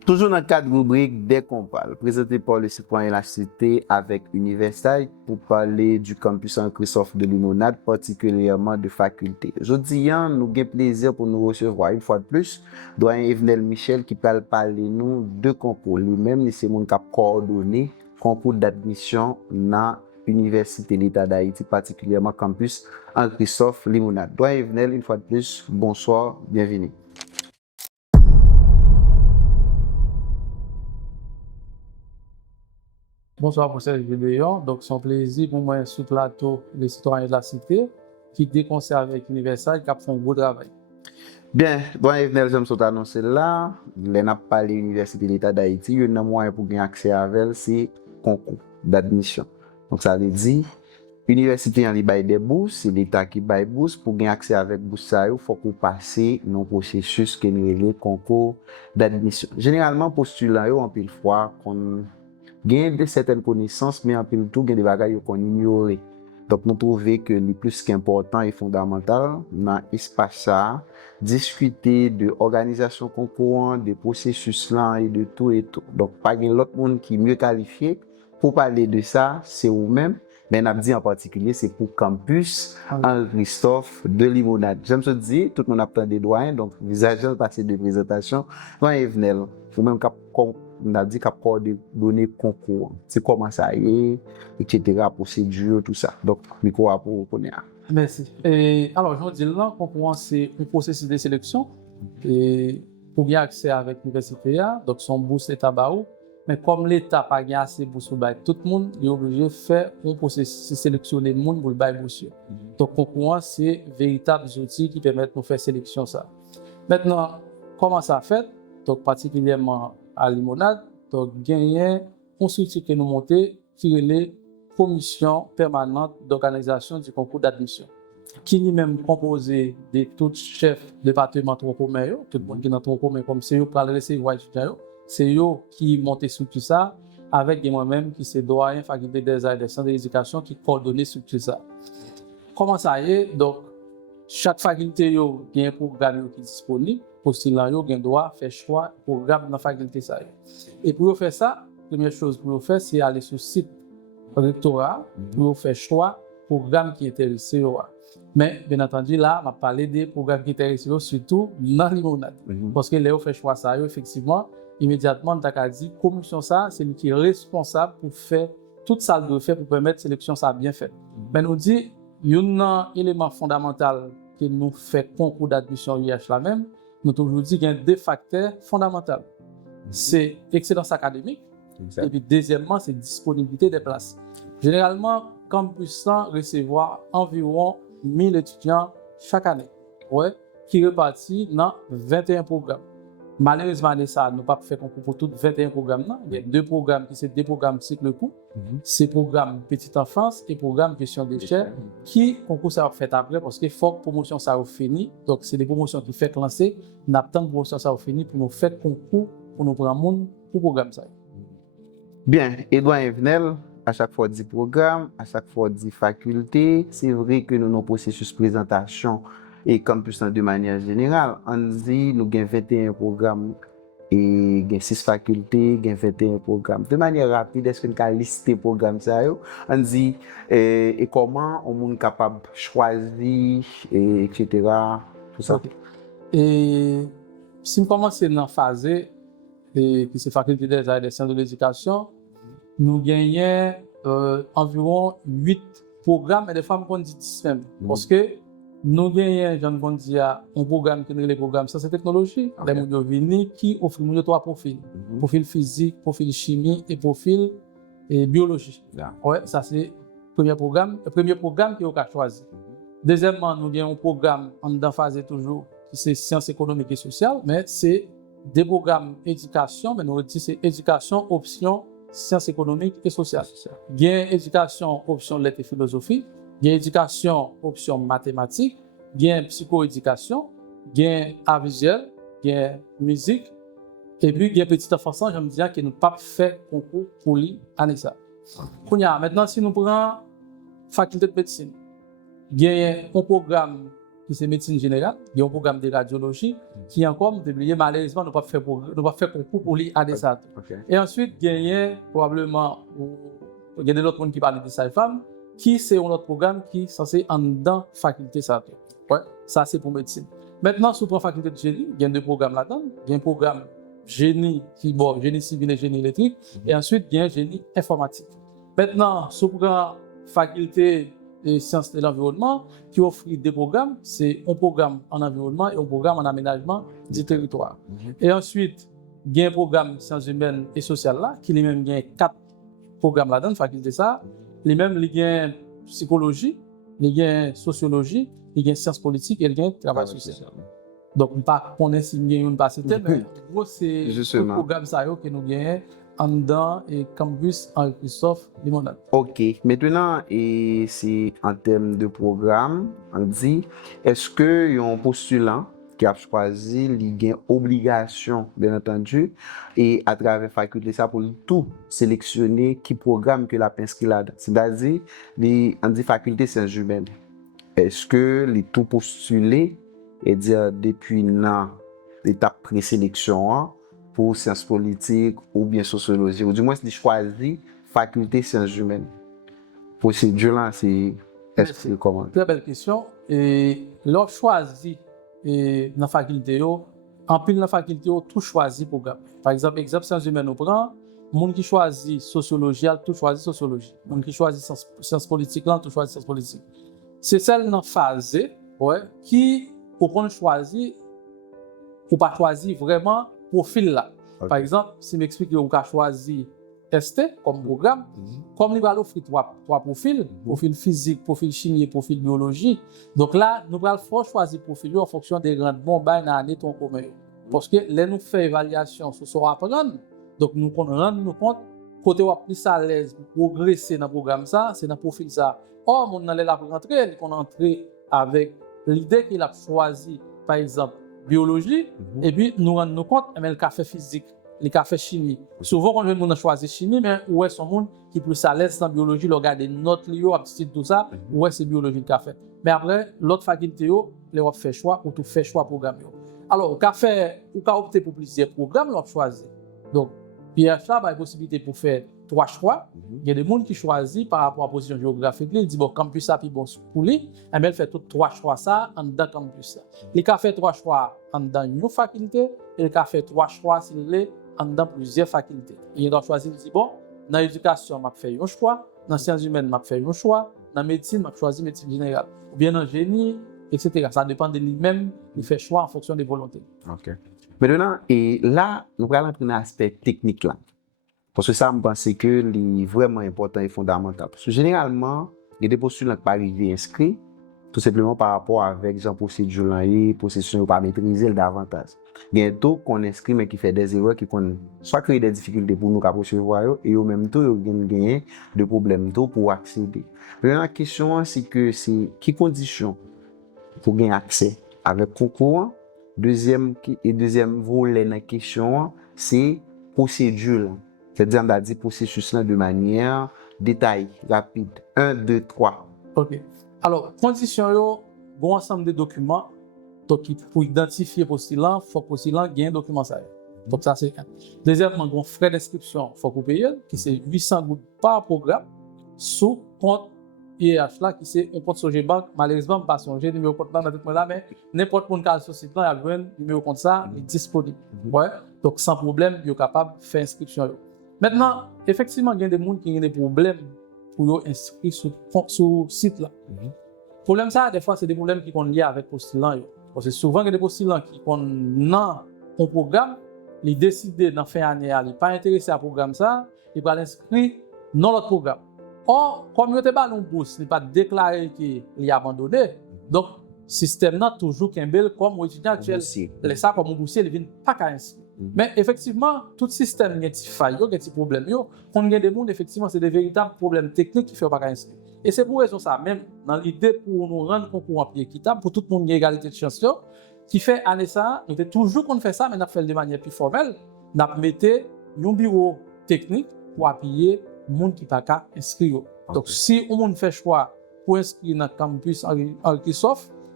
Toujours dans le cadre rubrique Dès qu'on parle, présenté par le citoyen La Cité avec Universal pour parler du campus Saint-Christophe de Limonade, particulièrement de faculté. Aujourd'hui, nous avons plaisir pour nous recevoir une fois de plus doyen Evenel Michel qui peut parler nous de concours. Lui-même, c'est mon cap coordonné concours d'admission dans l'Université de l'État d'Haïti, particulièrement campus Saint-Christophe Limonade. Doyen Evenel, une fois de plus, bonsoir, bienvenue. Bonsoir pour cette vidéo. Donc, c'est un plaisir pour moi sur le plateau les citoyens de la cité qui déconseillent avec Universal qui font un beau travail. Bien, bon, Evenel, j'aime ça annoncer là. Les n'a pas l'Université de l'État d'Haïti. Il y a un moyen pour gagner accès à elle, c'est concours d'admission. Donc, ça veut dire, l'université en bail des bourses, c'est l'État qui bail bourse. Pour gagner accès avec bourse, ça, il faut qu'on passe dans processus qui est le concours d'admission. Généralement, postulant, en pile fois, qu'on gagne de certaines connaissances, mais en pile tout, gagne des bagages qu'on ignore. Donc, nous trouvons que le plus qu'important et fondamental dans l'espace ça, discuter de l'organisation concours, des processus là et de tout et tout. Donc, pas l'autre monde qui est mieux qualifié pour parler de ça, c'est vous-même. Mais on dit en particulier, c'est pour campus Saint-Christophe de Limonade. J'aime se dire, tout le monde a des doigts, donc visage passé de présentation. Moi, Evenel, vous-même, on a dit qu'à donner concours. C'est comment ça y est, etc., procédure, tout ça. Donc, micro à pour connaître. Merci. Et alors, je vous dis là, concours, c'est un processus de sélection et pour gagner accès avec l'université, donc son bourse est à Baou. Mais comme l'État n'a pas gagné assez de bourse pour tout le monde, il est obligé de faire un processus de sélectionner le monde pour le bail bourse. Donc, concours, c'est véritable outil qui permet de nous faire sélection ça. Maintenant, comment ça fait? Donc, particulièrement à Limonade, donc gagner une structure que nous montons qui est la commission permanente d'organisation du concours d'admission, qui est même composée de tous chefs départementaux communs, tout le monde qui est dans le commun comme c'est eux pour aller laisser voir étudiants, c'est eux qui montent sur tout ça avec moi-même qui c'est doyen faculté des arts et des sciences de l'éducation qui coordonne sur tout ça. Comment ça y est? Donc chaque faculté a un programme qui est disponible. Postulant yo gen droit faire choix programme dans la faculté ça. Et pour faire ça, première chose pour faire c'est aller sur le site rectorat pour faire choix programme qui intéresse yo. Mais bien entendu là, on va parler des programmes qui intéressent yo surtout dans Limonade. Parce que là on fait choix ça yo effectivement, immédiatement on t'a dit commission ça, c'est lui qui est responsable pour faire toute ça de faire pour permettre sélection ça bien fait. Mais nous dit un élément fondamental que nous fait concours d'admission UH là même. Nous toujours dit qu'il y a deux facteurs fondamentaux. C'est excellence académique et puis deuxièmement, c'est disponibilité des places. Généralement, campus 100 recevoir environ 1000 étudiants chaque année, qui repartit dans 21 programmes. Malheureusement, ça, nous ne pouvons pas faire concours pour tous 21 programmes. Non. Il y a deux programmes qui sont des programmes cycle court. C'est programme petite enfance et programme question déchets qui concours ça va fait après parce que faut que promotion ça va fini. Donc c'est des promotions qui fait lancer. Nous attendons promotion ça va fini pour nous faire concours pour nous prendre monde pour programme ça. Bien, Edouard Evenel, à chaque fois dit programme, à chaque fois dit faculté, c'est vrai que nous avons processus présentation et campus de manière générale, on dit nous avons 21 programmes et 6 facultés, 21 programmes. De manière rapide, est-ce qu'on peut lister les programmes ça? On dit et comment on est capable de choisir, etc. Tout ça. Okay. Et si on commence dans la phase, qui c'est faculté des arts et des sciences de l'éducation, nous gagnons environ 8 programmes et des fois on dit 10 même. Parce que nous gagnons, un programme qui est le programme sciences et technologie, les gens qui offrent 3 profils. Profil physique, profil chimie et profil biologie. Ouais, ça c'est le premier programme qui est choisi. Deuxièmement, nous avons un programme en phase toujours, qui c'est sciences économiques et sociales, mais c'est des programmes éducation, mais nous disons c'est éducation option sciences économiques et sociales. Il y a éducation option lettres et philosophie. Il y a éducation option mathématiques, il y a psychoéducation, il y a art visuel, il y a musique, et puis il y a petit enfant, je me dis que nous ne pas fait concours pour lui année ça. Maintenant, si nous prenons faculté de médecine, il y a un programme qui c'est médecine générale, il y a un programme de radiologie qui encore malheureusement nous pas fait concours pour lui à des ça. Ok. Et ensuite il y a probablement il y a d'autres monde qui parlent de sage-femme qui c'est un autre programme qui est censé en dans faculté ça. Ouais, ça c'est pour médecine. Maintenant sur la faculté de génie, il y a deux programmes là-dedans, il y a un programme génie qui bon, génie civil et génie électrique et ensuite il y a un génie informatique. Maintenant sur la faculté des sciences de l'environnement qui offre des programmes, c'est un programme en environnement et un programme en aménagement du territoire. Et ensuite, il y a un programme sciences humaines et sociales là, qui lui-même il y a 4 programmes là-dedans, faculté ça. Lui-même il y a psychologie, il y a sociologie, il y a sciences politiques et il y a travail social. Donc, on ne connaît pas si il y a une passité, mais en gros, c'est le programme ça que nous gagnons en dedans et campus Henri-Christophe Limonade. Ok, maintenant, et c'est en termes de programme, on dit, est-ce que un postulant qui a choisi, il y a obligation, bien entendu, et à travers la faculté, ça pour tout sélectionner qui programme que la inscrit là-dedans. C'est-à-dire, on dit faculté sciences humaines. Est-ce que les tout postulés, et dire depuis l'étape présélection, pour sciences politiques ou bien sociologie, ou du moins si choisi faculté sciences humaines. Procédure là, c'est comment? Très belle question. Et leur choisi dans la faculté, en pile dans la faculté, tout choisi programme. Par exemple, sciences humaines, on prend, monde qui choisit sociologie, tout choisit sociologie. Monde qui choisit sciences politiques, tout choisit sciences politiques. C'est celle dans phase, ouais, qui pour qu'on choisit ou pas choisir vraiment profil là. Okay. Par exemple, si m'explique que vous avez choisi ST comme programme, comme il va offrir trois profils, profil physique, profil chimie, profil biologie. Donc là, nous allons choisir profil en fonction des rendements dans l'année ton commun. Parce que là, nous faisons évaluation sur ce qu'on apprend. Donc nous rendons compte côté où plus à l'aise pour progresser dans le programme ça, c'est dans le profil ça. Or, on allait la rentrer, on entrer avec l'idée qu'il a choisi, par exemple, biologie, et puis nous rendons compte, mais le café physique, le café chimie. Souvent, quand on choisit chimie, mais où est son monde qui est plus à l'aise dans biologie, le regarder notre lieu, aptitude, tout ça, où est c'est biologie le café. Mais après, l'autre faculté, les autres fait choix, ou tout fait choix programme. Alors, au café, ou qu'à opter pour plusieurs programmes, l'autre choisit. Donc, PH là, il y a possibilité pour faire 3 choix. Il y a des gens qui choisissent par rapport à la position géographique. Ils disent, bon, campus ça, puis bon, pour lui, et bien, il fait tous 3 choix ça en dedans campus ça. Il a fait 3 choix en dedans une faculté, et il a fait 3 choix s'il est en dedans plusieurs facultés. Il doit choisir, il dit, bon, dans l'éducation, je fait un choix, dans les sciences humaines, je fait un choix, dans la médecine, je choisi médecine générale, ou bien dans le génie, etc. Ça dépend de lui-même, il fait choix en fonction des volontés. Ok. Maintenant, et là, nous allons entrer dans l'aspect technique là. Parce que ça, je pense que c'est vraiment important et fondamental. Parce que généralement, il y a des postulants qui ne sont pas arrivés inscrits, tout simplement par rapport avec Jean procédure là, processus pas maîtriser davantage. Il y a d'autres qu'on inscrit mais qui fait des erreurs qui soit créer des difficultés pour nous recevoir et au même temps ils gagnent des problèmes pour accéder. La question c'est que c'est quelles conditions pour gagner accès avec concours. Deuxième volet de la question, c'est procédure. C'est-à-dire, on a dit processus de manière détaillée, rapide. 1, 2, 3. Ok. Alors, condition, il y a un ensemble de documents. Donc, pour identifier le postulant, il faut que le postulant gagne un document. Donc, ça, c'est un. Deuxièmement, il y a un frais d'inscription, il faut qu'on paye, qui c'est 800 gouttes par programme, sous compte IEH là, qui c'est un compte Sogebank. Malheureusement, je ne sais pas si j'ai numéro de compte là, mais n'importe quel cas de site là, il y a un numéro de compte ça, il est disponible. Ouais. Donc, sans problème, il est capable de faire inscription. Maintenant, effectivement, il y a des gens qui ont des problèmes pour inscrire sur le site là. Le problème, ça, des fois, c'est des problèmes qui sont liés avec les postulants. Parce que souvent, il y a des postulants qui ont un programme, ils décident d'en faire année, ils ne sont pas intéressés à ce programme, ils vont l'inscrire dans l'autre programme. Or, comme il n'y a pas de bourse, il n'est pas déclaré qu'il est abandonné. Donc, le système n'a toujours qu'un bel comme étudiant actuel. Les ça, comme un boursier, il ne vient pas qu'à inscrire. Mais effectivement, tout système, il y a des failles, il y a des problèmes. Quand il y a des gens, effectivement, c'est des véritables problèmes techniques qui ne font pas qu'à inscrire. Et c'est pour raison ça, même dans l'idée pour nous rendre concours en pied équitable, pour tout le monde, il y a égalité de chance, qui fait année ça, nous avons toujours qu'on fait ça, mais nous fait de manière plus formelle, nous mettons un bureau technique pour appuyer les gens qui ne sont pas inscrits. Donc, si on fait choix pour inscrire dans le campus Henri-Christophe,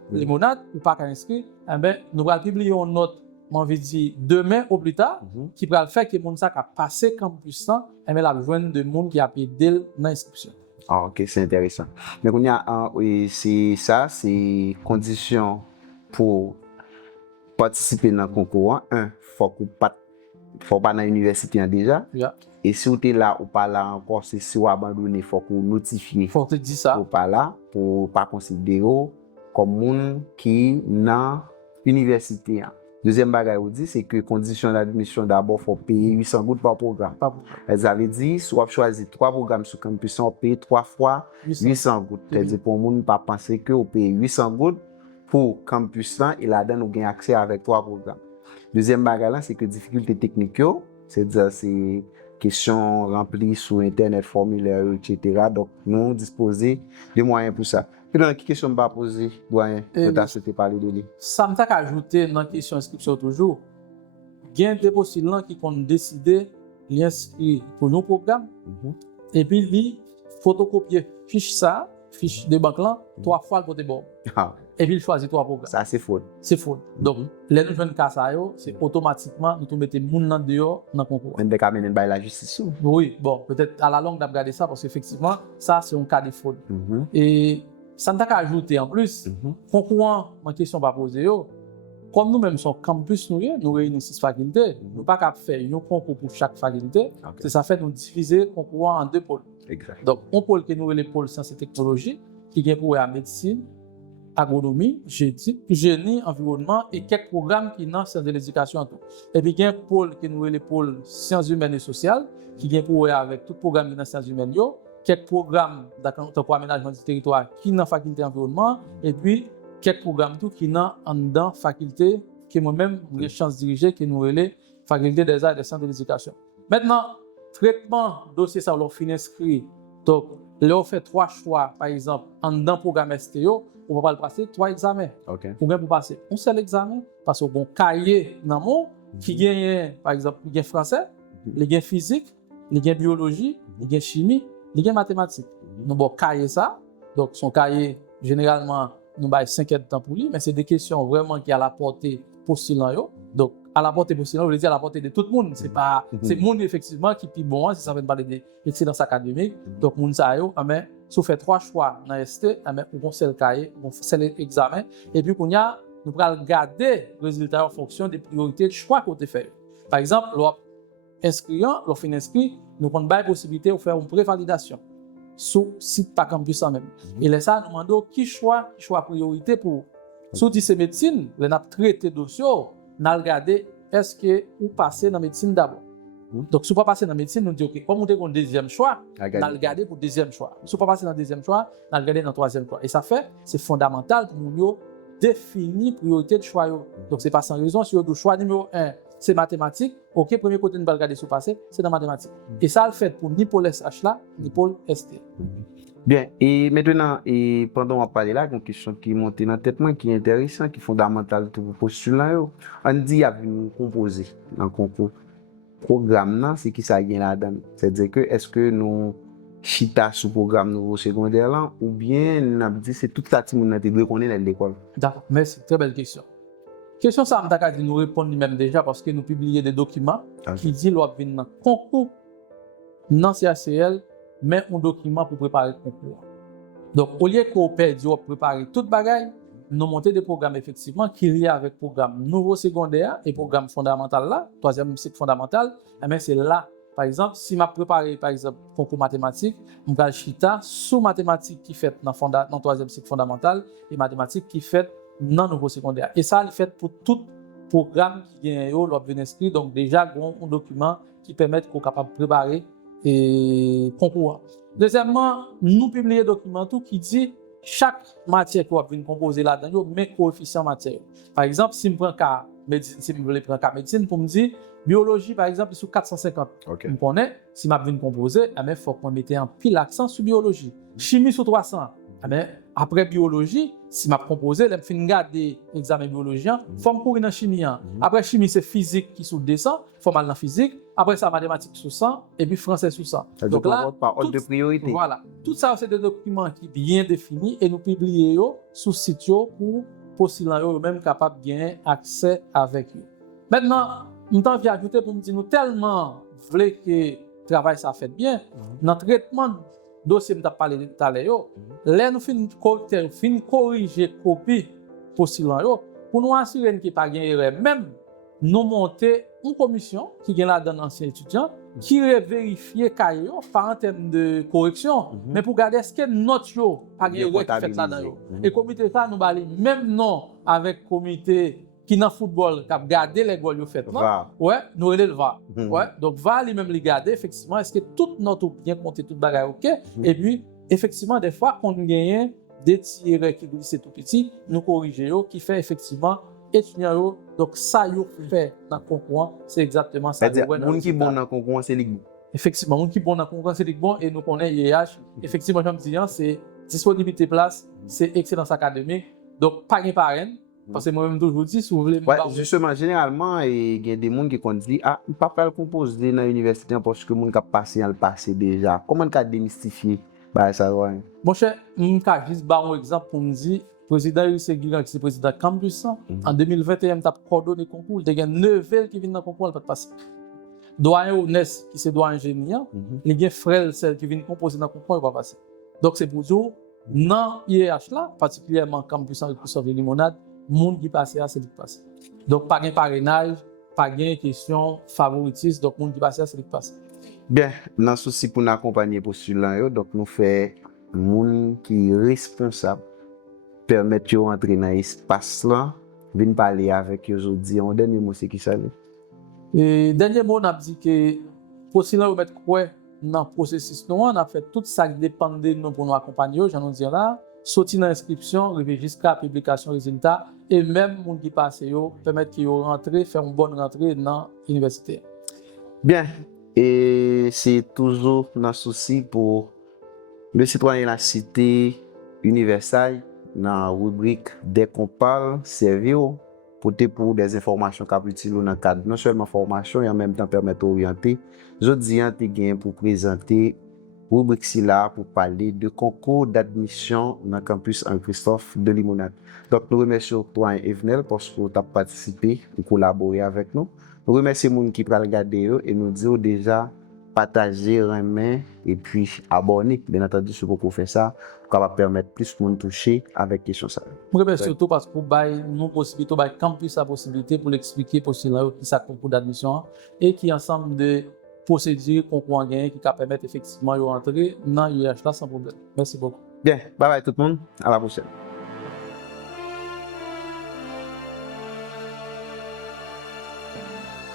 limonade, ou pas inscrit, eh ben, nous allons publier une note, on veut dire demain ou plus tard, qui va faire que les gens qui passé campus, eh ben, la besoin de monde qui a aidé dans l'inscription. Ah, ok, c'est intéressant. Mais on y a c'est ça, c'est condition pour participer dans le concours. Un, faut pas dans l'université déjà. Yeah. Et si vous êtes là ou pas là encore, c'est si vous abandonnez, il faut qu'on notifie. Faut te dire ça. Ou pas là, pour pas considérer comme monde qui dans l'université. Deuxième bagage, vous dit, c'est que condition d'admission d'abord, faut payer 800 gouttes par programme. Ça veut dire, si vous choisissez 3 programmes sur campus, on paye 3 fois 800 gouttes. C'est-à-dire, pour le monde, pas penser que vous payez 800 gouttes pour campus là, et là-dedans, vous gagnez accès avec 3 programmes. Deuxième bagage là, c'est que difficulté technique, c'est-à-dire, c'est questions remplies sur Internet, formulaire, etc. Donc, nous disposons de moyens pour ça. Puis, dans la question que je vais poser, doyen, peut-être que parler de lui. Ça me t'a ajouté dans la question d'inscription toujours. Il y a des postulants qui ont décidé d'inscrire pour nos programmes. Et puis, il photocopier fiche de banque là, 3 fois le côté bon. Et puis, il choisit 3 programmes. Ça, c'est faux. C'est faux. Donc, les nous jeunes cas ça, c'est automatiquement, nous mettons les gens dehors dans le concours. Même des cas mener la justice. Oui, bon, peut-être à la longue, on regarder ça parce qu'effectivement, ça, c'est un cas de faute. Et ça ne t'a qu'à ajouter en plus, concours, ma question pas posée, comme nous-mêmes sommes campus, nous réunissons 6 facultés, nous pas qu'à faire un concours pour chaque faculté, c'est ça fait nous diviser le concours en 2 pôles. Exact. Donc, un pôle que nous les pôles sciences et technologie, qui est pour la médecine, agronomie, génie, environnement et quelques programmes qui sont sciences de l'éducation en tout. Et puis, il y a un pôle que nous les pôles sciences humaines et sociales, qui est pour avec tout programme dans sciences humaines, quelques programmes d'aménagement du territoire qui sont dans la faculté environnement, et puis quelques programmes tout qui sont dans la faculté que moi-même j'ai chance de diriger, qui nous les faculté des arts et des sciences de l'éducation. Maintenant, traitement dossier ça, on finit inscrit. Donc, là, on fait 3 choix, par exemple, dans le programme STO, on va passer 3 examens. Pour passer un seul examen, parce qu'on a un cahier dans le monde qui gagne, par exemple, il y a français, il y a physique, il y a biologie, il y a chimie, il y a mathématiques. Nous avons cahier ça, donc son cahier, généralement, nous avons 5 heures de temps pour lui, mais c'est des questions vraiment qui à la portée postulant. Donc, à la portée postulant, je veux dire à la portée de tout le monde. C'est pas, c'est le monde effectivement qui est bon, si ça veut parler d'excellence académique. Donc, moun sa yo, mais si vous faites 3 choix dans ST, vous avez le cahier, vous faites l'examen, et puis nous allons garder le résultat en fonction des priorités de choix que vous avez fait. Par exemple, lorsqu'on inscrit, nous avons la possibilité de faire une prévalidation sur le site par campus en même. Et là, ça, nous demandons qui choix priorité pour. Sous c'est médecine, nous avons traité le dossier, nous avons regardé est-ce que vous passez dans la médecine d'abord. Donc, si vous ne passez dans la médecine, nous disons, OK, comme vous avez un deuxième choix, nous allons regarder pour le deuxième choix. Si vous ne passez dans le deuxième choix, nous allons regarder dans le troisième choix. Et ça fait, c'est fondamental pour nous définir la priorité de choix. Donc, ce n'est pas sans raison, si vous avez le choix numéro 1, c'est mathématiques. OK, premier côté, nous allons regarder sur passé, c'est dans mathématiques. Et ça, le fait pour ni pour SH là, ni pour ST. Bien, et maintenant, pendant qu'on parle là, il y a une question qui monte dans la tête, qui est intéressante, qui est fondamentale pour postuler. On dit qu'il y a une composée dans le concours. Programme, c'est qui ça vient là-dedans. C'est-à-dire que, est-ce que nous chita sous programme nouveau secondaire là, ou bien nous dit c'est toute la team qui nous connaît dans l'école? D'accord, merci, très belle question. Question ça, je nous répondre nous-mêmes déjà parce que nous publions des documents qui disent qu'on vient dans le concours, dans CACL, mais un document pour préparer le concours. Donc, au lieu qu'on perde, on préparer toute bagaille, nous montons des programmes effectivement qui lient avec le programme nouveau secondaire et programme fondamental là, troisième cycle fondamental, mais c'est là. Par exemple, si je prépare par exemple concours mathématiques, je vais chita sous mathématiques qui fait dans le troisième cycle fondamental et mathématiques qui fait dans le nouveau secondaire. Et ça, il fait pour tout programme qui gagne l'objet inscrit. Donc déjà, un document qui permet qu'on soit capable de préparer et concours. Deuxièmement, nous publions un document qui dit chaque matière qui va venir composer là-dedans, mes coefficients matière. Par exemple, si je prends cas médecine, si je veux prendre cas médecine, pour me dire biologie, par exemple, sur 450. Je connais, si je viens composer, il faut qu'on mette un pile accent sur biologie. Chimie sur 300. Après biologie, si je compose, je vais garder l'examen biologien, il faut me courir dans chimie. Après chimie, c'est physique qui sous 200, il faut mal dans physique. Après ça, mathématiques sous 100, et puis français sous 100. Donc là, par ordre de priorité. Voilà. tout ça, c'est des documents qui bien définis et nous publions sur le site pour postulant yo même capable de gagner accès avec eux. Maintenant, nous t'avons ajouté pour nous dire nous tellement voulons que le travail ça fait bien. Dans le traitement dossier que nous avons parlé tout à l'heure, là nous fin corriger copie postulant yo pour nous assurer qu'il n'y a pas de erreur. Même nous monter une commission qui est là dans l'ancien étudiant qui vérifie cahier pas en termes de correction, mais pour garder est-ce que note yo pas de erreur qui fait là-dedans. Et comité ça nous bali même non avec comité qui dans football qui a gardé les goals yo fait là. Ouais, nous relève le VAR. Ouais, donc VAR lui-même les garder effectivement est-ce que toute note bien compté toute bagarre OK et puis effectivement des fois qu'on gagne des tirs qui glissent tout petit, nous corriger yo qui fait effectivement étudiant donc ça yo fait dans concours c'est exactement ça. Moun qui bon dans concours c'est ligue. Effectivement, moun qui bon dans concours c'est ligue bon et nous connaît IEH. Effectivement, comme dis c'est disponibilité place, c'est excellence académique. Donc pas de parrain parce que moi-même toujours dis si vous voulez justement généralement il y a des monde qui dit ah pas faire composer dans l'université parce que moun qui passé dans le passé déjà. Comment qu'a démystifier bah ça ouais. Mon cher, on ka juste un exemple pour me dire président Yusuf Guiran qui est président campus en 2021 t'a coordonné concours, il y a 9 villes qui viennent dans concours pas passer. Doyen Onès qui c'est doyen ingénieur, il y a frère celle qui vient composer dans concours pas passer. Donc c'est pour dire dans IEH là particulièrement campus en recursion de limonade, monde qui passe c'est qui passe. Donc pas de parrainage, pas de question favoritisme, donc monde qui passe c'est qui passe. Bien, dans souci pour nous accompagner postulant donc nous fait monde qui responsable permettre de entrer dans l'espace là, venir parler avec eux aujourd'hui. En dernier mot, c'est qui ça? Et dernier mot, on a dit que postulant mettre quoi dans le processus, nous on a fait tout ça qui dépend de nous pour nous accompagner. J'en dis là, sortir dans l'inscription, arriver jusqu'à la publication résultat et même les gens qui passent, permettre qu'ils rentrent, faire une bonne rentrée dans l'université. Bien, et c'est toujours dans souci pour le citoyen de la cité universelle. Dans la rubrique dès qu'on parle, servir pour des informations utiles dans le cadre non seulement formation et en même temps permettre d'orienter. Je dis pour présenter rubrique là pour parler de concours d'admission dans le campus Henri-Christophe de Limonade. Donc nous remercions toi et Evenel parce que tu as participé et collaboré avec nous. Nous remercions les gens qui prennent regarder et nous disons déjà partager, remettre et puis abonner. Bien entendu, si vous faire ça, ça va permettre plus de monde toucher avec question ça. Je remercie surtout parce que nous possibilité, campus la possibilité pour l'expliquer pour ceux qui ça concours d'admission et qui ensemble de procédures concours en gain qui permettent effectivement de rentrer dans l'UH là sans problème. Merci beaucoup. Bien, bye bye tout le monde, à la prochaine.